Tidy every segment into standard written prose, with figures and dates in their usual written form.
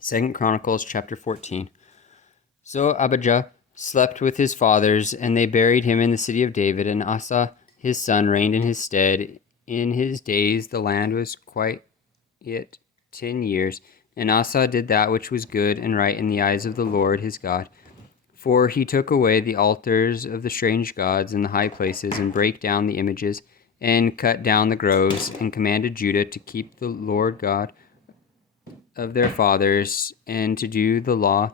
2 Chronicles chapter 14. So Abijah slept with his fathers, and they buried him in the city of David, and Asa his son reigned in his stead. In his days the land was quiet 10 years, and Asa did that which was good and right in the eyes of the Lord his God. For he took away the altars of the strange gods in the high places, and brake down the images, and cut down the groves, and commanded Judah to keep the Lord God of their fathers, and to do the law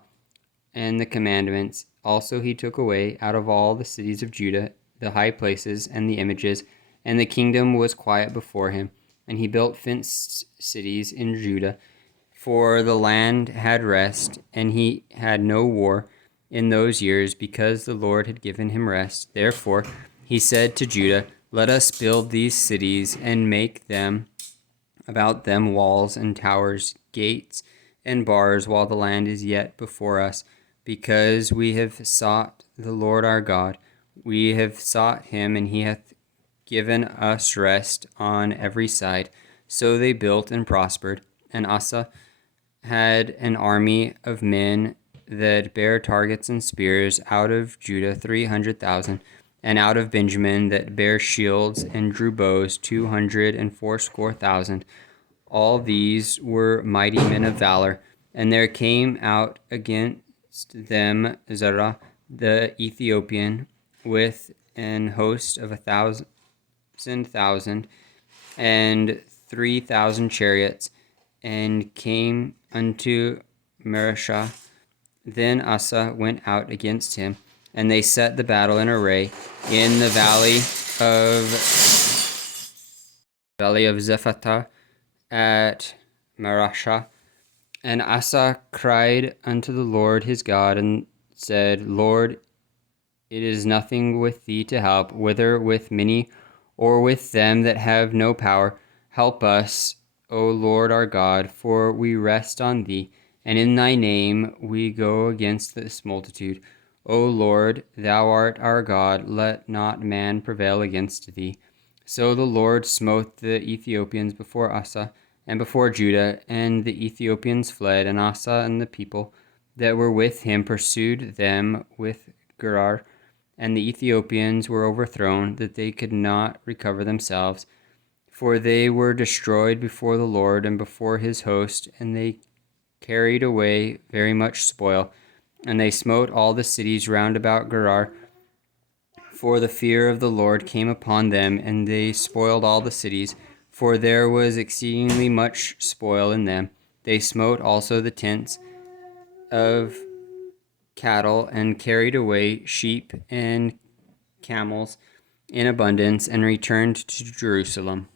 and the commandments. Also he took away out of all the cities of Judah the high places and the images, and the kingdom was quiet before him. And he built fenced cities in Judah, for the land had rest, and he had no war in those years, because the Lord had given him rest. Therefore he said to Judah, Let us build these cities, and make them about them walls and towers, gates and bars, while the land is yet before us, because we have sought the Lord our God. We have sought him, and he hath given us rest on every side. So they built and prospered. And Asa had an army of men that bare targets and spears, out of Judah 300,000, and out of Benjamin that bare shields and drew bows 280,000. All these were mighty men of valor. And there came out against them Zerah the Ethiopian with an host of 1,000 and 3,000 chariots, and came unto Mareshah. Then Asa went out against him, and they set the battle in array in the valley of Zephatah at Mareshah. And Asa cried unto the Lord his God, and said, Lord, it is nothing with thee to help, whether with many or with them that have no power. Help us, O Lord our God, for we rest on thee, and in thy name we go against this multitude. O Lord, thou art our God, let not man prevail against thee. So the Lord smote the Ethiopians before Asa and before Judah, and the Ethiopians fled, and Asa and the people that were with him pursued them with Gerar, and the Ethiopians were overthrown, that they could not recover themselves, for they were destroyed before the Lord and before his host, and they carried away very much spoil. And they smote all the cities round about Gerar, for the fear of the Lord came upon them, and they spoiled all the cities, for there was exceedingly much spoil in them. They smote also the tents of cattle, and carried away sheep and camels in abundance, and returned to Jerusalem.